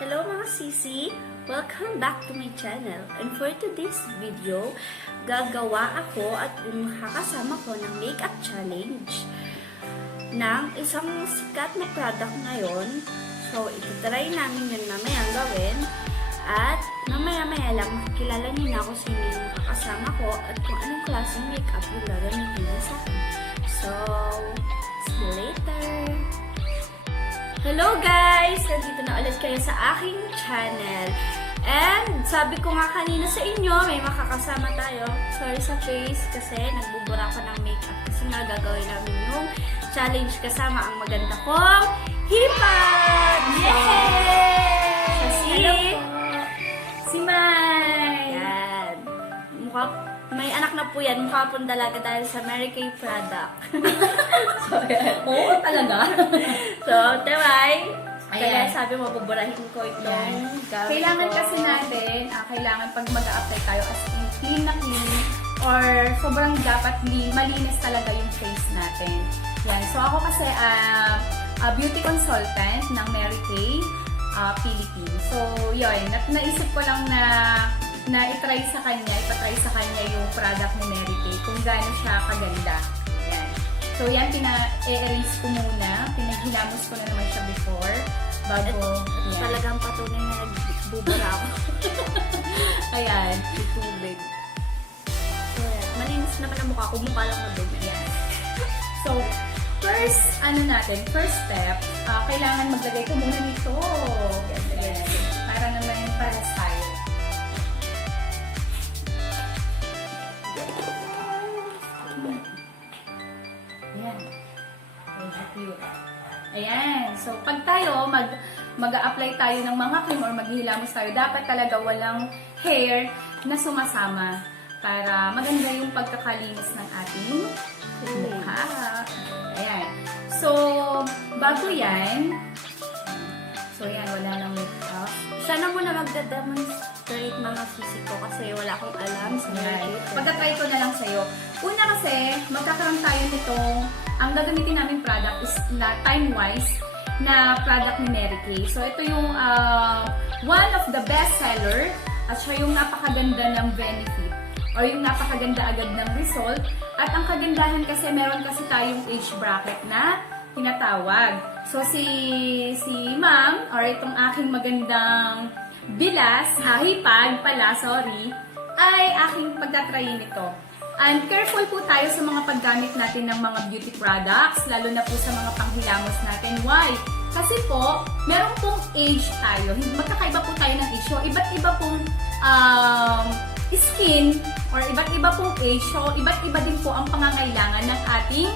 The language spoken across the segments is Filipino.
Hello mga sisi! Welcome back to my channel. And for today's video, gagawa ako at makakasama ko ng makeup challenge ng isang sikat na product ngayon. So, itutry namin yun mamaya gawin. At mamaya-maya lang makikilala niyo na kung sino yung makakasama ko at kung anong klaseng makeup yung gagamitin niya sa akin. So, see you later! Hello guys! Nandito na ulit kayo sa aking channel. And sabi ko nga kanina sa inyo, may makakasama tayo. Sorry sa face kasi nagbubura ko ng makeup. Kasi nga gagawin namin yung challenge kasama ang maganda kong hipag! Yay! Hello po! Si Mai! Yan. May anak na po yan. Mukha pong dalaga dahil sa Mary Kay product. So, oo, talaga? So, teway. Kaya Ayan. sabi mo, buburahin ko itong gamit Kailangan ko. kasi natin, kailangan pag mag-a-apply tayo as in clean na clean or sobrang dapat malinis talaga yung face natin. Yan. So, ako kasi beauty consultant ng Mary Kay Philippines. So, yun. Naisip ko lang na ipatry sa kanya yung product ni Mary Kay kung gaano siya kaganda. Yan. So, yan, pina-erase ko muna. Pinaghinamos ko na naman siya before. Bago, yan. Talagang patunay na nagbubura ako. Ayan. Yung tubig. So, yan. Malinis naman ang mukha ko. Mukha lang madumi. Yan. So, first step, kailangan maglagay ko muna nito. Yan. Para naman para tayo. Ayan. Medyo cute. Ayan. So, pag tayo, mag-a-apply tayo ng mga cream or maghihilamos tayo, dapat talaga walang hair na sumasama para maganda yung pagkakalinis ng ating mukha. Ayan. So, bago yan, wala nang makeup. Sana muna magda-demonstrate mga sisi ko kasi wala akong alam sa Ayan. makeup. Pagka-try ko na lang sa'yo. Una kasi, magkakaroon tayo nitong, ang gagamitin namin product is na time-wise na product ni Mary Kay. So, ito yung one of the best seller at siya yung napakaganda ng benefit or yung napakaganda agad ng result. At ang kagandahan kasi, meron kasi tayong age bracket na tinatawag. So, si ma'am, or itong aking magandang bilas, hipag pala, sorry, ay aking pagtatrayin ito. And careful po tayo sa mga paggamit natin ng mga beauty products, lalo na po sa mga panghilamos natin. Why? Kasi po, meron pong age tayo. Magkakaiba po tayo ng age. So, iba't iba pong skin or iba't iba pong age. So, iba't iba din po ang pangangailangan ng ating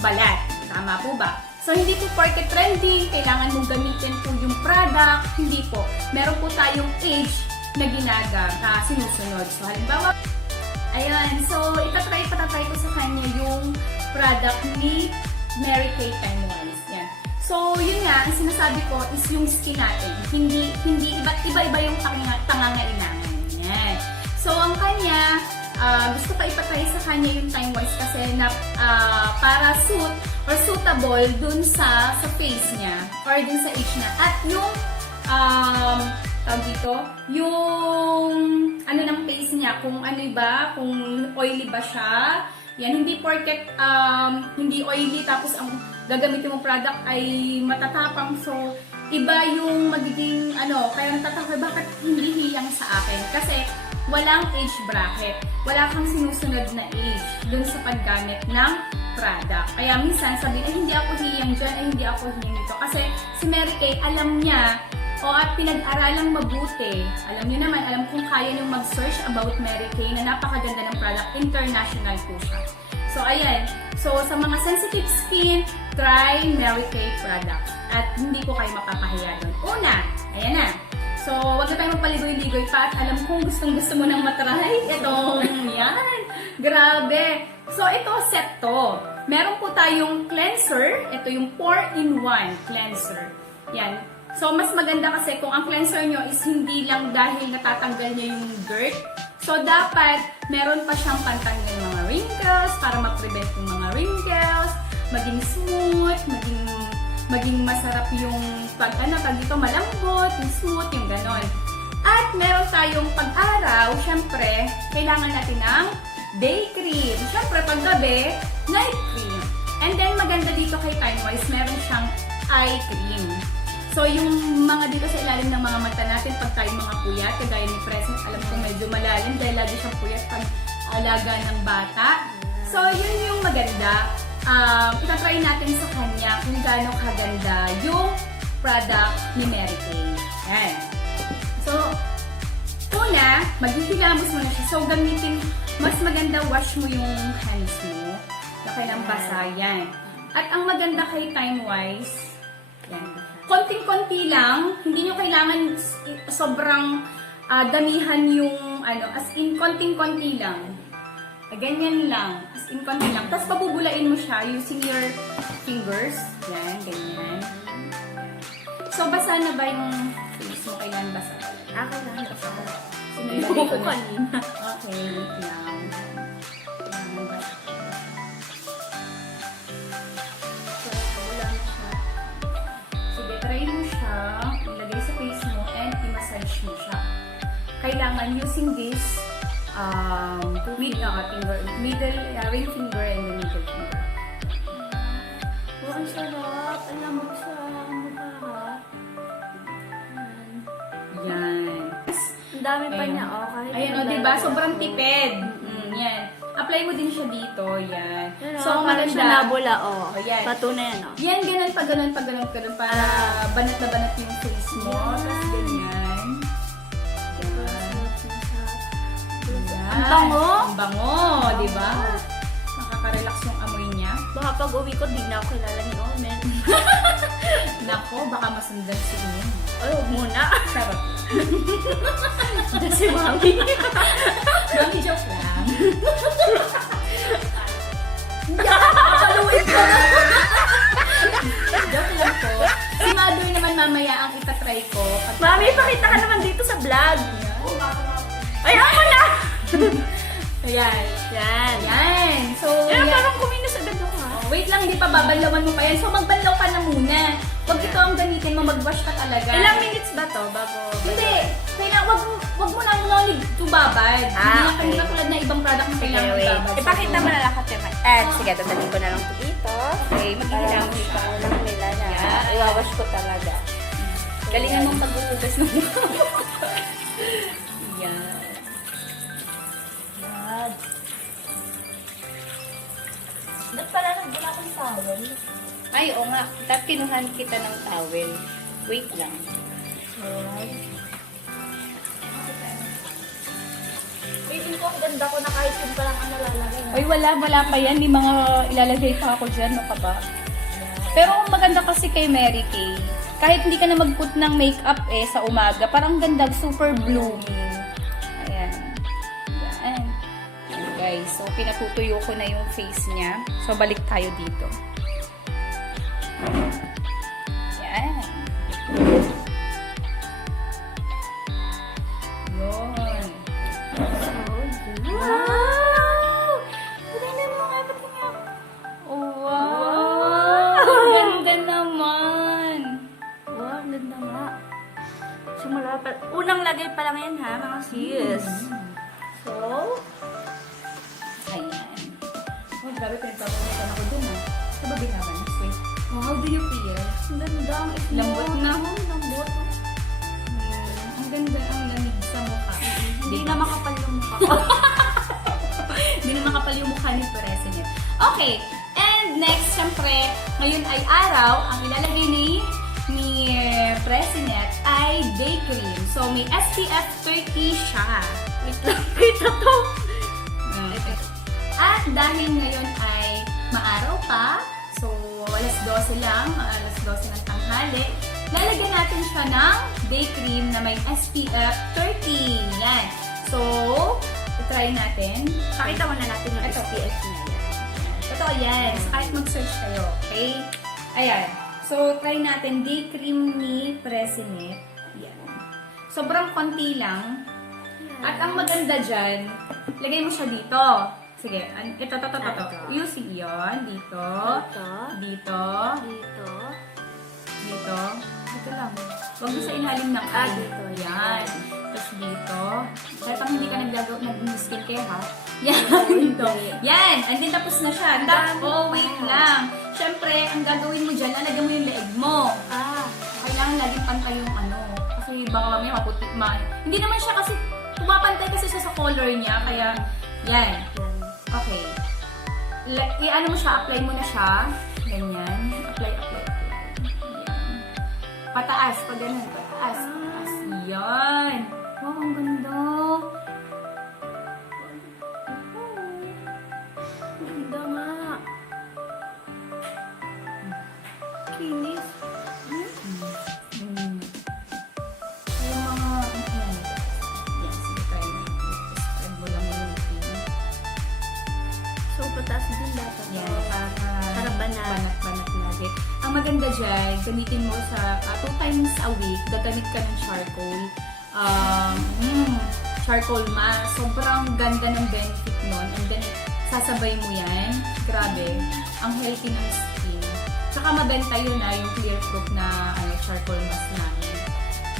balat. Tama po ba? So, hindi po porket trending, kailangan mong gamitin po yung product. Hindi po. Meron po tayong age na sinusunod. So, halimbawa, ayan. So, patatry ko sa kanya yung product ni Mary Kay Time-Wise. Yan. So, yun nga, ang sinasabi ko is yung skin natin. Hindi iba-iba yung pangangailangan. Yan. So, ang kanya, gusto ko ipatry sa kanya yung Time-Wise kasi na para suitable dun sa face niya or dun sa age niya. At yung tawag dito, yung ano ng face niya, kung ano ba, kung oily ba siya. Yan, hindi porket hindi oily tapos ang gagamitin mong product ay matatapang. So, iba yung magiging kaya natataka bakit hindi hiyang sa akin. Kasi walang age bracket. Wala kang sinusunod na age dun sa paggamit ng product. Kaya minsan sabihin, ay hindi ako hiyang dyan, ay hindi ako hiyang dito. Kasi si Mary Kay, alam niya, at pinag-aralang mabuti. Alam niyo naman, alam kung kaya niyong mag-search about Mary Kay na napakaganda ng product. International po siya. So, ayan. So, sa mga sensitive skin, try Mary Kay products. At hindi po kayo mapapahiya doon. Una, ayan na. So, wag na tayo magpaligoy-ligoy pa at alam kong gustong-gusto mo nang matry. Itong, yan. Grabe. So, ito, set to. Meron po tayong cleanser. Ito yung 4-in-1 cleanser. Yan. So, mas maganda kasi kung ang cleanser nyo is hindi lang dahil natatanggal niya yung dirt. So, dapat meron pa siyang pantanggal ng mga wrinkles para ma-prevent yung mga wrinkles, maging smooth, maging maging masarap yung pag dito malambot, smooth, yung ganon. At meron tayong pag-araw, syempre, kailangan natin ng day cream. Syempre, pag gabi, night cream. And then, maganda dito kay Timewise, meron siyang eye cream. So, yung mga dito sa ilalim ng mga mata natin, pag tayo mga puyat, kagaya ni Present, alam ko medyo malalim dahil lagi siyang puyat pag alaga ng bata. So, yun yung maganda. Itatry natin sa kanya kung gaano kaganda yung product ni Mary Kay. Yan. So, una, maghihilamos mo na siya. So, gamitin, mas maganda wash mo yung hands mo. Laki ng basa, yan. At ang maganda kay Timewise, yan. Konting-konti lang, hindi nyo kailangan sobrang damihan yung, as in, konting-konti lang. Ganyan lang, as in, konti lang. Tapos, pabubulain mo siya using your fingers. Yan, ganyan. So, basa na ba yung face mo? Kailan basa? Kailangan basa. Sinilagay ko na. kanina. Okay, wait lang. Kailangan basa. Wala na siya. Sige, try mo siya, ilagay sa face mo, and i-massage mo siya. Kailangan using this ring finger and the middle finger. Oh, ang sarap. Ang lamot sa mukha. Yan. Ang dami pa Ayun. niya. Kahit Ayan o, diba? Sobrang tipid. Yan. Apply mo din siya dito. Yan. So, parang siya nabula, oh. Ayan. Patunay, no? Yan, ganun pa, ganun para banat na banat yung face mo. Tapos ganyan. Ang bango! Ang bango, di ba? Nakaka-relax yung amoy niya. Baka pag uwi ko, di na ako kilala ni Omen. Nako, baka masundan si inyo. Ay, huwag muna. Sarap. Ito si Mami. Mami, joke lang. Nakaluwin ko. Joke lang po. Si Mother naman mamaya ang itatry ko. Mami, pakita ka naman dito sa vlog. Ay, ako na! Ayan. Yan. Ayan. So, Pero yan. parang kuminos agad ako, ha? Oh, wait lang, hindi pa babanlawan mo pa yan. So, magbanlaw ka na muna. Pag ito ang gamitin mo, mag-wash ka talaga. Ilang minutes ba to bago? Hindi. Kailangan, wag mo lang no need to babad. Hindi na tulad na ibang product na kailangan babad. Ipakita mo na lang ka, Tema. Sige, dadalhin ko na lang ito dito. Okay, maghihilang Hindi siya. ko lang nila na. Yan. Iwawash ko talaga. Galingan mong pagbubugas ng Yan. Yan. Ba't pala nagdala akong towel? Ay, oo nga. Tapos kinuhan kita ng towel. Wait lang. Alright. Waiting ko, ang ganda ko na kahit yun pa lang ang nalalagay. Ay, wala pa yan. May mga ilalagay pa ako dyan. No ka ba? Pero ang maganda kasi kay Mary Kay, kahit hindi ka na mag-put ng makeup sa umaga, parang ganda, super blooming. Ayan. Ayan. Ayan guys. So, pinatutuyo ko na yung face niya. So, balik tayo dito. Ayan. Yun. Wow! Tingnan mo nga, ba't nga? Wow! Ang ganda naman! Wow, ang ganda nga. Simula pa. Unang lagay pa lang yan, ha, mga sis. So, Ayan. Oh, grabe, pinagpapawisan ako dun, ha? Sa babi naman. Wait. Oh, how do you feel? ang ganda ang smooth. Lambot na. Lambot. Ang ganda ang lamig sa mukha. Hindi na makapal yung mukha ko. Hindi na makapal yung mukha ni President. Okay. And next, syempre, ngayon ay araw, ang ilalagay ni President ay day cream. So, may SPF 30 siya. Wait lang, kita to. At dahil ngayon ay maaraw pa, so alas 12 lang, alas 12 ng tanghali, lalagyan natin siya ng day cream na may SPF 30. Yan. So, try natin. Pakita mo na natin yung Ito. SPF niya yan. Totoo yan. So, kahit mag-search kayo. Okay? Ayan. So, try natin day cream ni President. Yan. Sobrang konti lang. At ang maganda dyan, lagay mo siya dito. Sige, ito. Using yon dito. Ito. Dito. Dito. Dito. Dito lang. Huwag mo sa ilalim ng eye. Dito. Yan. Tapos dito. Kahit pang hindi ka nag-skincare ha. Yan. Dito. Yan. And then tapos na siya. Oh, wait lang. Siyempre, ang gagawin mo dyan, lalagyan mo yung leeg mo. Kailangan laging pantay yung ano. Kasi baka mamaya maputi. Hindi naman siya kasi, pumapantay kasi siya sa color niya. Kaya, yan. Okay. I-ano mo siya, apply mo na siya. Ganyan. Apply. Yan. Pataas. Pag ganun. Pataas. Yan. Wow, ang ganda. Ganda nga. Kinis. Yung mga, yan. Yan, sige tayo na. Spread mo lang yung cream. So, pataas din dapat. Yan, para banat. Banat lagi. Ang maganda dyan, gamitin mo sa 2 times a week, gagamit ka ng charcoal. Charcoal mask. Sobrang ganda ng benefit nun. And then, sasabay mo yan. Grabe. Ang healthy ng skin. Tsaka mabenta yun yung clear proof na charcoal mask namin.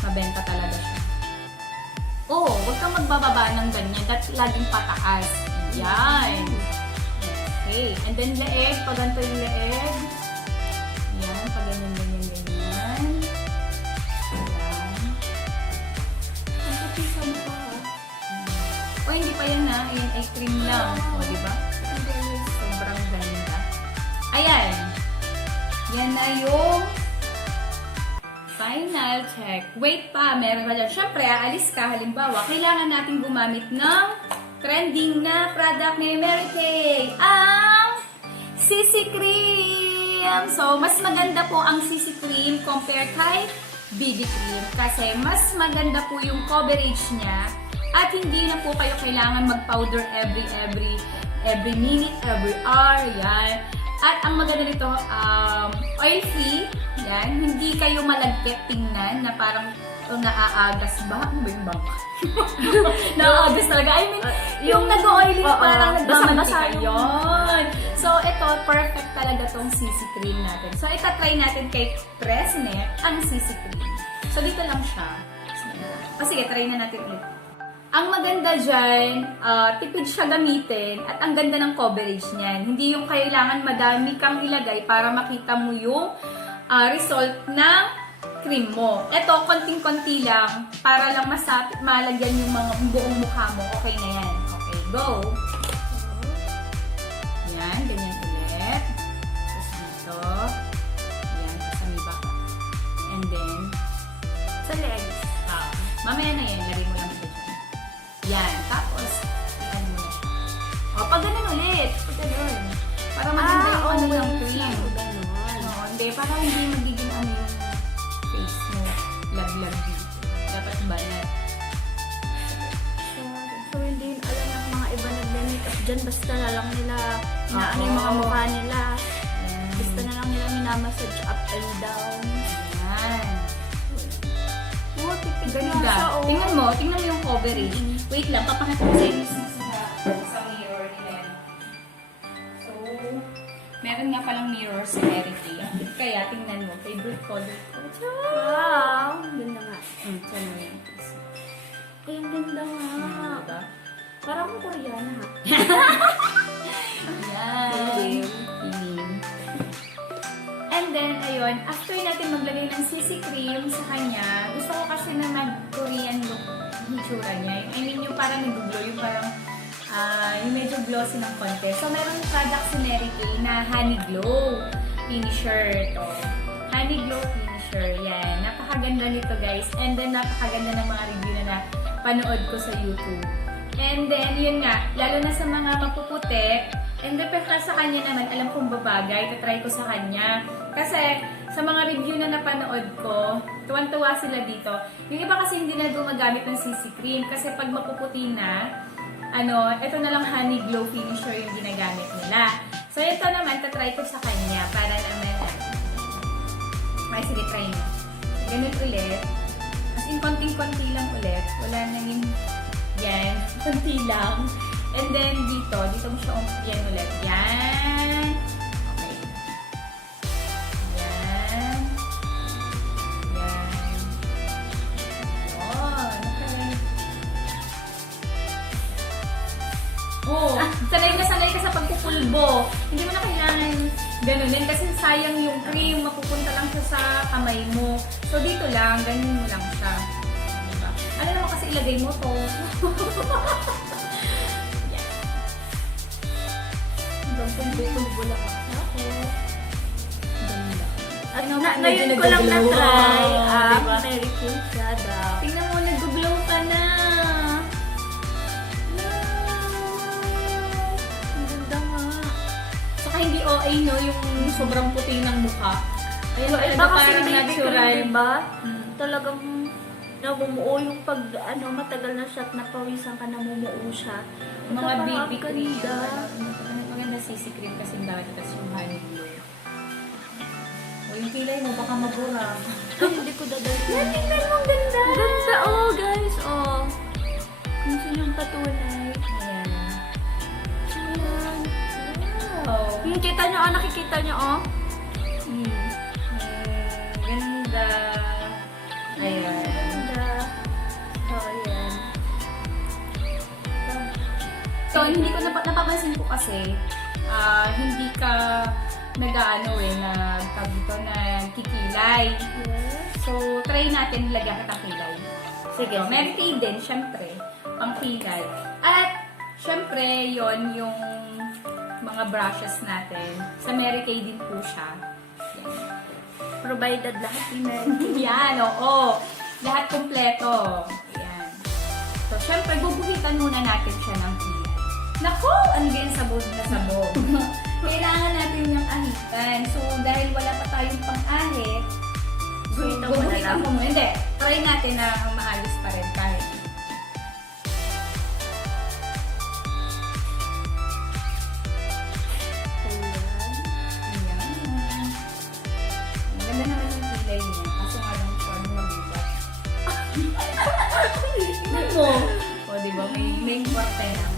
Mabenta talaga siya. Oo, huwag kang magbababa ng ganyan. That's laging pataas. Yan. Okay. And then leeg. Pag ganito yung leeg. Yan. Pag ganyan. Yan. Ang patisan pa. O, hindi pa yan na. Ayan, ay cream lang. O, diba? Sobrang ganda. Ayan. Yan na yung final check. Wait pa, meron pa dyan. Siyempre, aalis ka. Halimbawa, kailangan natin gumamit ng trending na product ni Mary Kay. Ang CC Cream. So, mas maganda po ang CC Cream compare kay BB Cream. Kasi mas maganda po yung coverage niya. At hindi na po kayo kailangan mag-powder every minute, every hour. Yan. At ang maganda nito, oil-free. Yan. Hindi kayo malagkit tingnan na parang naaagas ba? Ano ba yung bangka? Naaagas talaga. I mean, yung nag-oily parang nagmamantika yun. So, ito, perfect talaga tong CC cream natin. So, itatry natin kay Tresnet ang CC cream. So, dito lang siya. O, sige, try na natin ulit. Ang maganda dyan, tipid siya gamitin at ang ganda ng coverage niyan. Hindi yung kailangan madami kang ilagay para makita mo yung result ng cream mo. Ito, konting-konti lang para lang malagyan yung mga buong mukha mo. Okay na yan. Okay, go! Yan, ganyan ulit. Tapos dito. Yan, sa may baka. And then, Sa legs. mamaya na yan, lagay mo lang siya dyan. Yan, tapos, iyan mo na siya. O, pag ganun ulit. Pag ganun. Para maganda yung ano ng cream. Oo, hindi, para hindi magiging ano yung face mo. Lag-lag dito. Dapat banat. So, hindi yun alam ng mga iba nag-makeup dyan. Basta na lang nila inaano yung mga mukha nila. Basta na lang nila minamassage up and down. Yan. Oh, tipid Ganda. nga siya, oh. Tingnan mo yung coverage. Wait lang, papakita ko sa inyo sa mirror nila. So, meron nga palang mirror sa Mary Kay. Kaya, tingnan mo, favorite color ko. Wow! Ganda nga. Saan mo yun? Ay, ang ganda nga. Diba? Parang Koreana ha. Yan. Tingin. And then, ayun, after natin maglagay ng CC cream sa kanya, gusto ko kasi na mag-Korean look yung itsura niya. I mean, yung parang nag-glow, yung parang yung medyo glossy ng konti. So, meron product si Mary Kay na Honey Glow finisher. Ito. Honey Glow finisher. Yan. Napakaganda nito, guys. And then, napakaganda ng mga review na napanood ko sa YouTube. And then, yun nga, lalo na sa mga mapuputi, and then, pero sa kanya naman, alam kong babagay, tatry ko sa kanya. Kasi, sa mga review na napanood ko, tuwan-tuwa sila dito. Yung iba kasi hindi na gumagamit ng CC cream, kasi pag mapuputi na, ito na lang Honey Glow finisher yung ginagamit nila. So, ito naman, tatry ko sa kanya, para naman, may sige, try mo. Ganun ulit. As in, konting-konti lang ulit. Wala na yung yan, konti lang. And then, dito mo siya yan ulit. Yan. Okay. Yan. Yan. kalbo. Hindi mo na kailangan ganunin kasi sayang yung cream, mapupunta lang siya sa kamay mo. So dito lang, ganun mo lang siya. Diba? Ano naman kasi ilagay mo to? Yan. Hanggang pulbo lang ako. Ganda. At Ano, ngayon medyo ko lang nag-glow. na-try ang Diba? Mary Kay product. Tingnan mo, nag-glow ka na. Ang ganda nga. Saka hindi OA, no? Yung sobrang puti ng mukha. Ayun, Iba talaga kasi parang baby natural. cream, diba? Mm. Talagang namumuo yung pag, matagal na siya at napawisan ka, namumuo siya. Mga Ito, baby ang cream. ganda. Maganda CC cream kasi dati kasi yung honey glow. O yung kilay mo, baka mabura. Ay, hindi ko dadalhin. Tingnan mo, ang ganda! Ang ganda, oh guys, oh. Kung sino yung patunay. Ayan. Ayan. Wow. Kita nyo, oh, nakikita nyo, oh. Ganda. Ayan. Ganda. Oh, ayan. So, hindi ko napapansin ko kasi, hindi ka nag-ano nagkikilay. Yes. So, try natin lagyan ka ng kilay. Sige. So, Mary Kay din, syempre, pang kilay. At, syempre, yon yung mga brushes natin. Sa Mary Kay din po siya. Provided lahat ni Mary Kay. Yan, oo. Lahat kompleto. Yan. So, syempre, guguhitan muna natin siya ng kilay. Naku! Ano ganyan sabog na sabog? Kailangan natin yung ahitan. So, dahil wala pa tayong pang-ahit, so, Guhitan mo na guguhitan lang. mo muna. Hindi. Try natin na maayos pa rin kahit. Ayan. Ang ganda naman yung kilay niya. Kaso nga lang siya magubat. Tingnan mo. O, diba? May kwarte lang.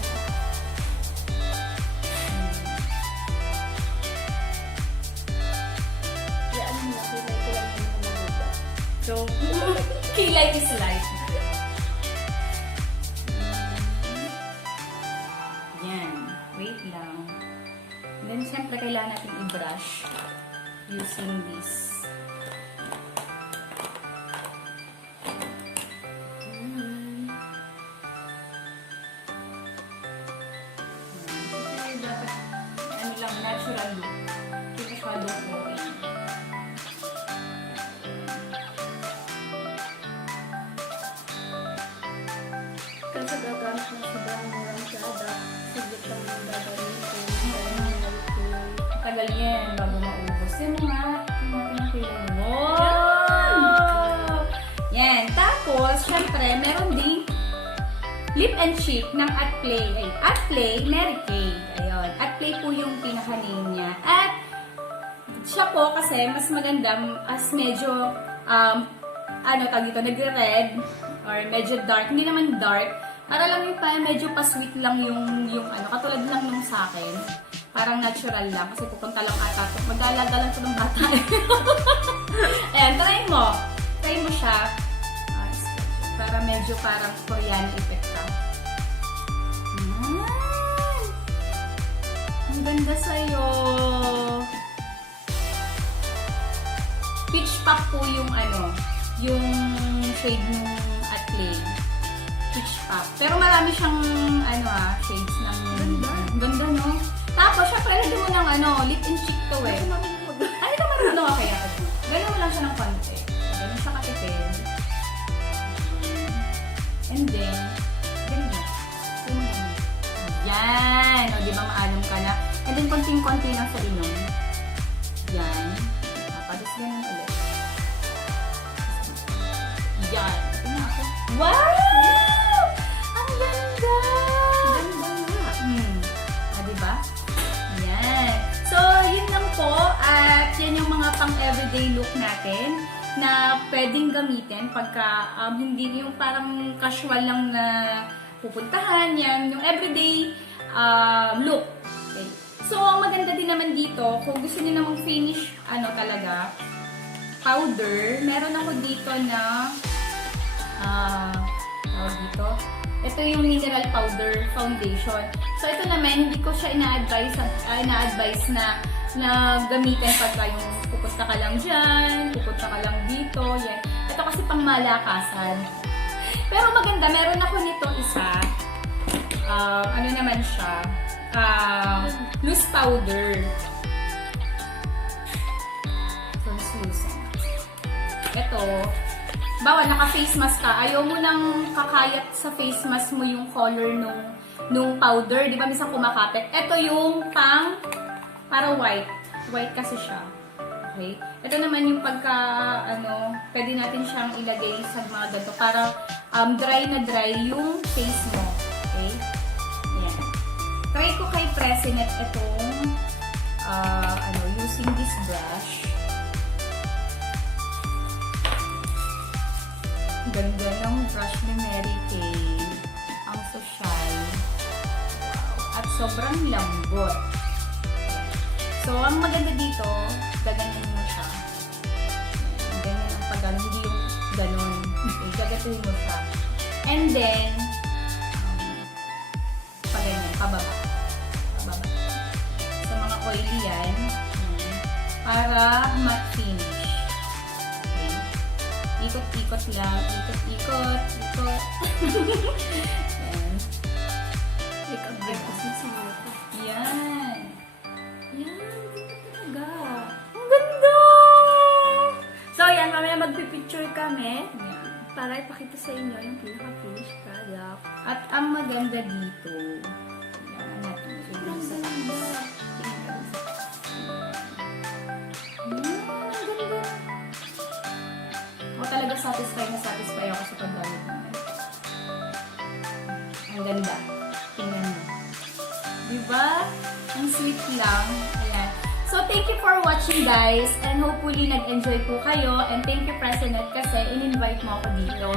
Yan, nakilay ko lang yung magubat. So, kilay is life. Yan. Wait lang. Then, siyempre, kailangan natin i-brush using this. Kasi dapat, ano lang, natural look. Hindi masyadong flowing. Kasi gagamit ng sobrang murang product. Sigit lang yung gagamitin. Mary Kay. Tagal yan bago maubos. Yan mo nga. Tingnan natin ang kilay mo. Yan. Tapos, syempre, meron ding lip and cheek ng At Play. Ay, At Play, Mary Kay. Ayun. At Play po yung pinaka-name niya. At siya po kasi mas maganda as medyo tawag dito, nagre-red or medyo dark. Hindi naman dark. Para lang yung medyo pa-sweet lang yung katulad lang nung sa akin. Parang natural lang kasi pupunta lang ata. Mag-aalaga lang ito ng bata. Ayan, try mo. Try mo siya. Para medyo parang Korean effect ka. Ayan. Ang ganda sa'yo. Peach pop po yung yung shade ng At Play. Peach pop. Pero marami siyang shades ng ganda, no? Tapos, syempre, lagyan mo ng lip and cheek to eh. Ay, naman ano ka kaya? Ganun mo lang siya ng konti. Ganun siya katipid. And then, ganyan. Yan! O, di ba maalam ka na? And then, konting-konti lang sa inom. Yan. Tapos, ganun ulit. Yan. Tingnan ako. Wow! Ang ganda! Ganda nga. Diba? Yan. So, yun lang po. At yan yung mga pang-everyday look natin na pwedeng gamitin pagka hindi yung parang casual lang na pupuntahan. Yan, yung everyday look. Okay. So, ang maganda din naman dito, kung gusto niyo namang finish, talaga, powder, meron ako dito na tawag dito, Ito yung mineral powder foundation. So, ito naman, hindi ko siya ina-advise na gamitin pagka yung pupunta ka lang dyan, pupunta ka lang dito, yan. Ito kasi pang malakasan. Pero maganda, meron ako nito isa. Ano naman siya? Loose powder. Translucent. Ito, bawa naka-face mask ka, ayaw mo nang kakayat sa face mask mo yung color nung powder. Di ba minsan kumakapit? Ito yung para white. White kasi siya. Okay? Ito naman yung pagka, pwede natin siyang ilagay sa mga ganito para dry na dry yung face mo. Okay? Ayan. Try ko kay President itong using this brush. Ganda ng brush ni Mary Kay. Ang social. Wow. At sobrang lambot. So, ang maganda dito, gaganin mo siya. Ganyan ang pag hindi yung ganon. Okay, gagatuhin mo siya. And then, ganyan, pababa. Pababa. Sa mga oily yan, para matte finish. Okay. Ikot-ikot lang. Ikot-ikot. Ikot. Yan. Yan. Yan. Ganda talaga. Ang ganda! So, yan, mamaya magpipicture kami para ipakita sa inyo yung pinaka-finished product. At ang maganda dito, kailangan natin Ang ganda! ang ganda. Ako talaga satisfied ako sa paggamit ng ito. Ang ganda. Tingnan mo. Diba? Ang sweet lang. Ayan. So, thank you for watching, guys. And hopefully, nag-enjoy po kayo. And thank you, President, kasi in-invite mo ako dito.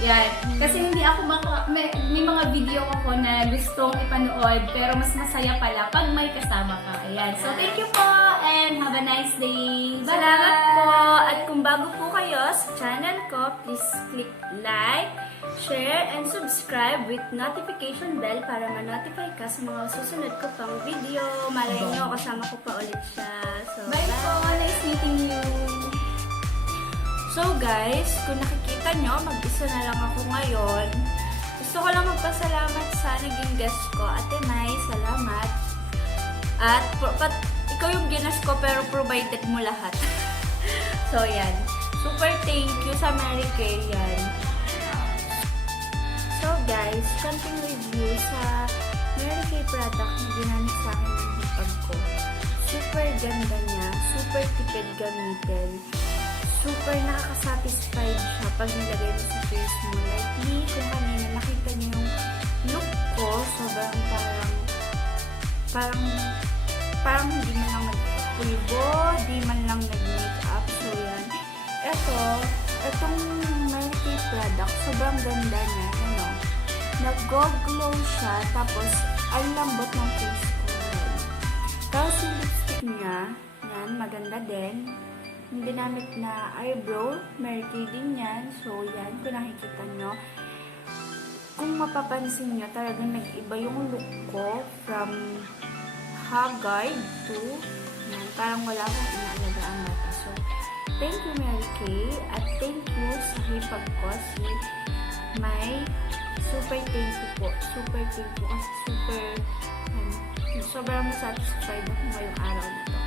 Yan. Kasi hindi ako may mga video ako na gustong ipanood, pero mas masaya pala pag may kasama ka. Ayan. So, thank you po and have a nice day. Bye! Salamat po! At kung bago po kayo sa channel ko, please click like, share, and subscribe with notification bell para ma-notify ka sa mga susunod ko pang video. Malay nyo, kasama ko pa ulit siya. So, Bye po! Nice meeting you! So guys, kung nakikita nyo, mag-isa na lang ako ngayon. Gusto ko lang magpasalamat sa naging guest ko. Ate Mai, salamat. At ikaw yung ginas ko pero provided mo lahat. So yan. Super thank you sa Mary Kay yan. So guys, something review sa Mary Kay product na ginamit sa akin ng hipag ko. Super ganda niya. Super tipid gamitin. Super nakaka-satisfied siya pag nilagay mo sa face mo. Like me, kung kanina nakita niyo yung look ko, sobrang parang hindi man lang nagpulbo, di man lang nag-makeup. So yan. Itong Mary Kay product, sobrang ganda niya. Ano? Nag-glow siya, tapos ang lambot ng face ko. Tapos yung lipstick niya, yan, maganda din. Yung ginamit na eyebrow, Mary Kay din yan. So, yan, kung nakikita nyo. Kung mapapansin nyo, talagang nag-iba yung look ko from haggard to, yan, parang wala akong inaalaga ang mata. So, thank you Mary Kay, at thank you sa hipag ko, si Mai. Super thank you po. Super thank you kasi sobrang satisfied ako ngayong araw nito.